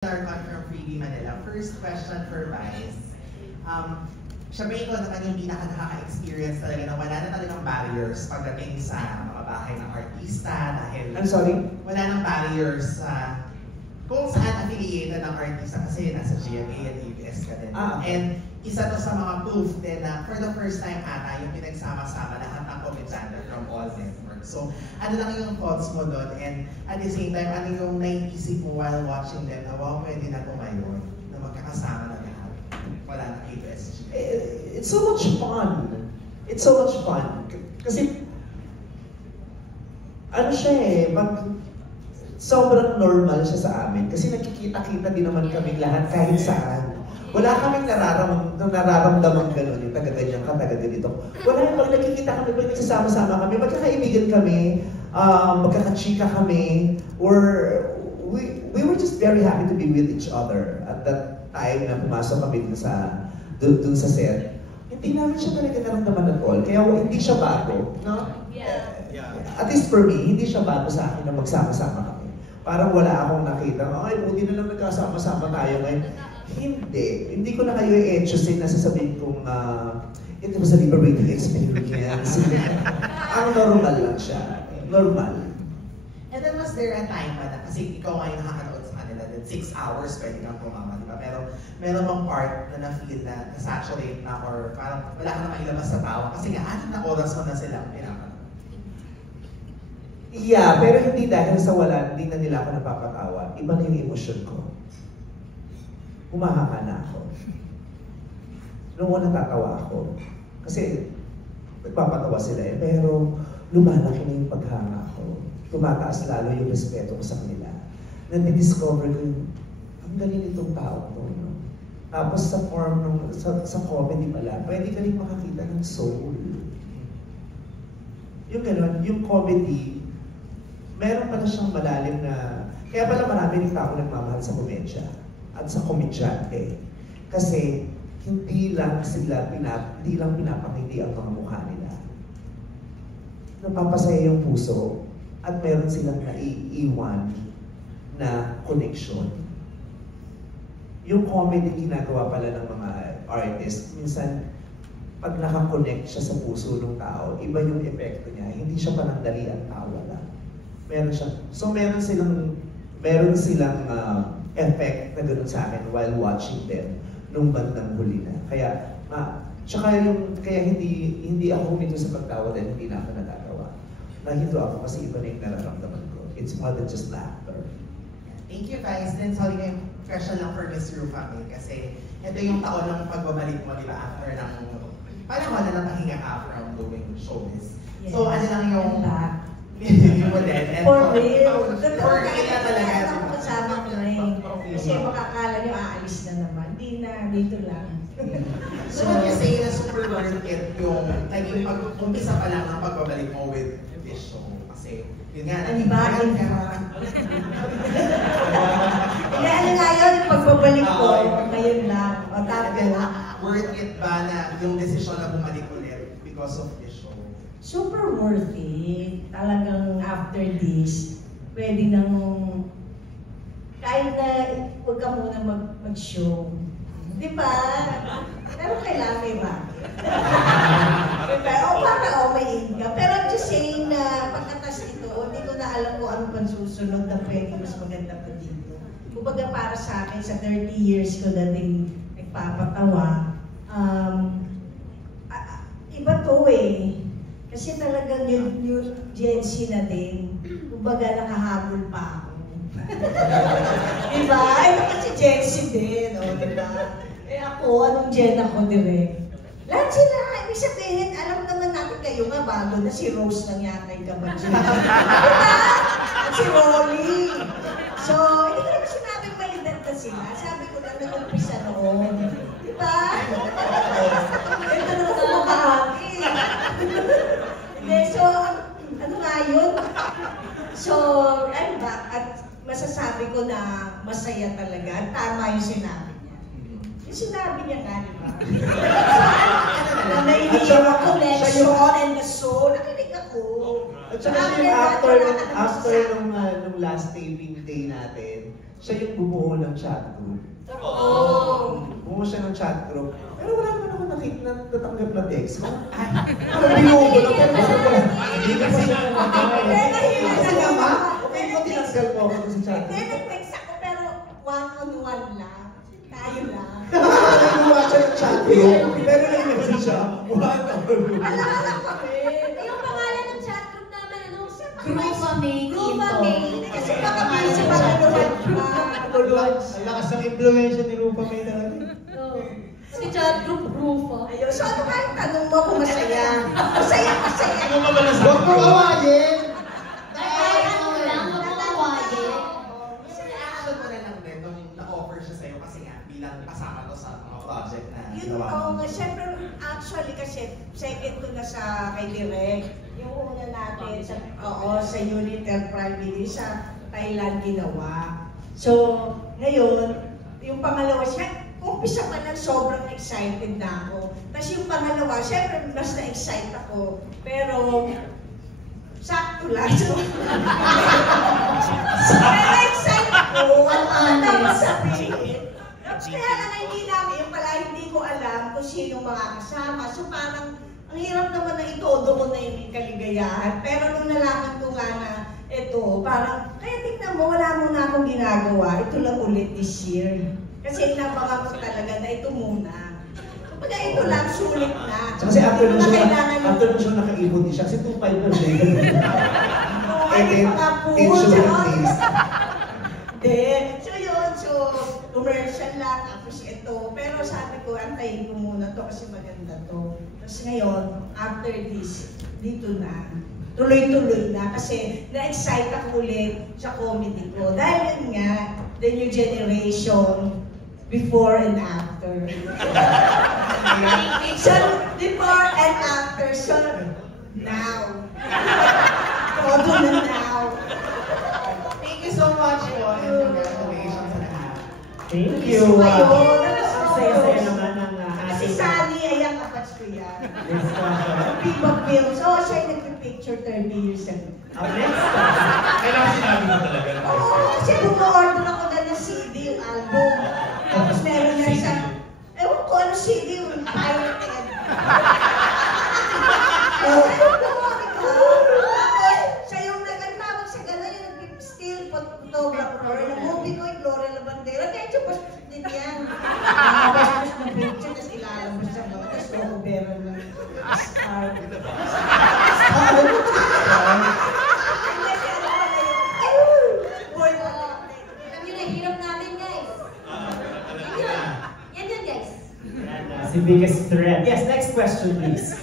Darcon from Freebie Manila. First question for Vice. Siyempre ikaw naman yung pinaka-nakaka-experience talaga na wala na talagang barriers pagdating sa mga bahay ng artista dahil... I'm sorry? Wala nang barriers kung saan affiliated ng artista kasi nasa GMA at ABS ka din. And isa to sa mga proof din na for the first time ata yung pinagsama-sama lahat ng komedyante from all networks. So ano lang yung thoughts mo doon and at the same time ano yung naiisip mo while watching them na wow pwede na ito ngayon na magkakasama na lahat. Wala na KBSG. It's so much fun. It's so much fun. Kasi ano siya sobrang normal siya sa amin. Kasi nakikita-kita din naman kami lahat kahit saan. Wala kaming nararamdaman gano'n, yung taga-ganyan ka, taga-ganito. Wala yung pag nakikita kami, pag nagsasama-sama kami, magkakaibigan kami, magkakachika kami, we were just very happy to be with each other at that time na pumasok kami dun sa set. Hindi namin siya talaga naramdaman at all, kaya hindi siya bago. No? At least for me, hindi siya bago sa akin na magsama-sama kami. Parang wala akong nakita, ay, buti na lang nagkasama-sama tayo ngayon. Hindi ko na kayo i-etchosin na sasabihin kong it was a liberating experience. Ang normal lang siya. Normal. And then was there a time pa na, kasi ikaw ngayon nakakanood sa kanila, then 6 hours pwede kang tumama, di ba? Pero meron bang part na na-feel na saturate na or parang wala ka na mailabas sa tawa kasi nga 6 na oras mo na sila pinapanood. Yeah, pero hindi dahil sa wala, hindi na nila ako napapatawa. Iba na yung emosyon ko. Humahanga na ako. Noong una natatawa ako. Kasi nagpapatawa sila pero lumalaki na yung paghanga ko. Tumataas lalo yung respeto ko sa kanila. Nadi-discover ko yung, ang galing itong tao ko. No? Tapos sa form, sa comedy pala, pwede ka rin makakita ng soul. Yung gano'n, yung comedy, meron pala siyang malalim na, kaya pala marami rin tao nagmamahal sa komedya at sa komedyante. Kasi hindi lang pinapangiti ang mga mukha nila. Napapasaya yung puso at meron silang naiiwan na connection. Yung comedy ginagawa pala ng mga artist, minsan pag nakakonect siya sa puso ng tao, iba yung epekto niya. Hindi siya panandali ang tawa lang. Meron siya. So meron silang effect na gano'n sa akin while watching them nung bandang huli na. Kaya kaya hindi ako humito sa pagtawa dahil hindi na ako natatawa. Nahito ako kasi iba na yung nararamdaman ko. It's more than just laughter. Thank you guys. Then sorry kayo, question lang for Miss Rufa kasi ito yung taon ng pagbabalik mo, di ba? After ng, parang wala na pahinga ka from doing showbiz. Yes. So ano lang yung mo din. For real. For real na talaga. Kasama ko rin. Kasi makakala nyo aalis na naman. Di na, dito lang. So would you say na super worth it yung naging pag-umpisa pa lang ang pagbabalik mo with this show? Kasi yun nga, nanibahin ka. Ano nga yun, yung pagbabalik ko, ngayon lang. O tapos, worth it ba na yung desisyon na bumalik ulit because of this show? Super worth it. Talagang after this, pwede nang kahit na huwag ka muna mag-show. Di ba? Pero kailangan may bakit. Diba? May income. Pero I'm just saying na pagkatas ito, hindi ko na alam kung ano pang susunod na pwede mas maganda pa dito. Kumbaga para sa akin, sa 30 years ko na din nagpapatawa, iba to Kasi talagang yung Gen Z na din, kumbaga nakahabol pa ako. Diba? Ito kasi Gen Z din, diba? Ako, anong Gen ako direct? Lahat sila, ibig sabihin, alam naman natin kayo nga, bago na si Rose lang yata yung kabatid. Diba? At si Rolly. So, hindi ko naman sinabing malidat na sila. Sabi ko na nag-umpisa noon. Diba? Ito naman kumakain. So, ano nga yun? So, I'm back at masasabi ko na masaya talaga. Tama yung sinabi niya. Yung sinabi niya nga, di ba? Na naiiyak ako, connection and the soul. Nakinig ako. At saka yung after nung last taping day natin, siya yung bumuo ng chat group. Bumuo siya ng chat group. Pero wala naman ako nakita na natanggap na text. Parang binuo ko lang. Hindi ko pa siya naman. Okay, ko tinanggal mo ako sa chat group. Nag-text ako pero one-on-one lang. Tayo lang. Gumawa siya ng chat group. Pero nag-message siya. Alam ko Yung pangalan ng chat group namin, ano? Groupamate. Groupamate. Kasi baka busy pa Ang lakas ng impluensya ni Rupa May talaga. Si chat group Rufa. Ayun, so ano kahit tanong mo kung masaya? Masaya. Ano ka ba nasabi? Huwag mo awayin! Ay, ano lang, mag-awayin. Reaction mo na lang din nung na-offer siya sa'yo kasi nga bilang kasama to sa mga project na Yun ginawa oo mo. nga, syempre actually kasi second ko na sa kay Direk. Yung una natin sa Unitel Prime Video sa Thailand ginawa. So, ngayon, yung pangalawa siya, umpisa pa lang sobrang excited na ako. Tapos yung pangalawa, syempre mas na-excite ako. Pero, sakto lang. Pero excited ako. Ano ba sabihin? Kaya lang hindi namin, yung pala hindi ko alam kung sino makakasama. So parang, ang hirap naman na itodo ko na yung kaligayahan. Pero nung nalaman ko nga na ito, parang, kaya tingnan mo, wala mo na akong ginagawa. Ito lang ulit this year. Kasi nabangan ko talaga na ito muna. Kapag ito lang, sulit na. Kasi after nung Kailangan siya nakaipon din siya, kasi 2.5 na siya. Ay, mga po. Insurance days. Then, so yun, so commercial lang, tapos ito. Pero sabi ko, antayin ko muna to kasi maganda to. Tapos ngayon, after this, dito na. Tuloy-tuloy na kasi na-excite ako ulit sa comedy ko. Dahil yun nga, the new generation, before and after. So, before and after, so now. Todo na now. Thank you so much po and congratulations sa lahat. Thank you. So, ayun. Saya-saya naman ang Si ating Sally, ayan, kapats ko yan. discussion. Viva Films. Oo, siya yung nagpipicture 30 years ago. Up next time. Kailangan sinabi mo talaga. Oo, kasi bumorder ako na ng CD yung album. Tapos meron na sa... Ewan ko ano CD yung pirated. Tapos, siya yung nagtawag sa gano'n, yung nag-still photographer. Na movie ko yung Gloria Labandera. Kaya siya bastos din yan. Bastos ng picture, tapos ilalabas sa mga. Tapos Robero ng star. Alam nyo na, hirap natin, guys. Yan yun, guys. Si biggest threat. Yes, next question please.